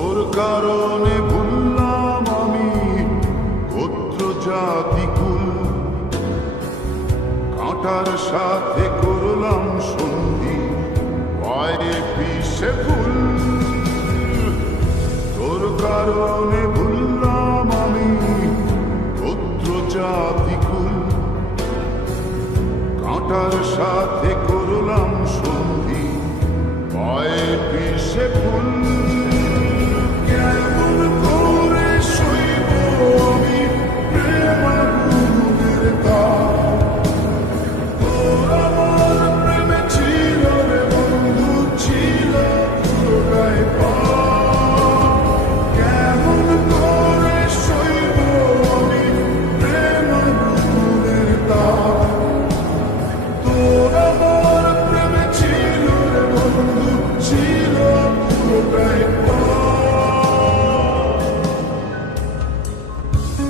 তোর কারণে ভুললাম আমি গোত্র জাতি কুল, কাঁটার সাথে করলাম সন্ধি পায়ে পিছে ফুল। তোর কারণে ভুললাম আমি গোত্র জাতি কুল, কাঁটার সাথে করলাম সন্ধি পায়ে পিছে ফুল।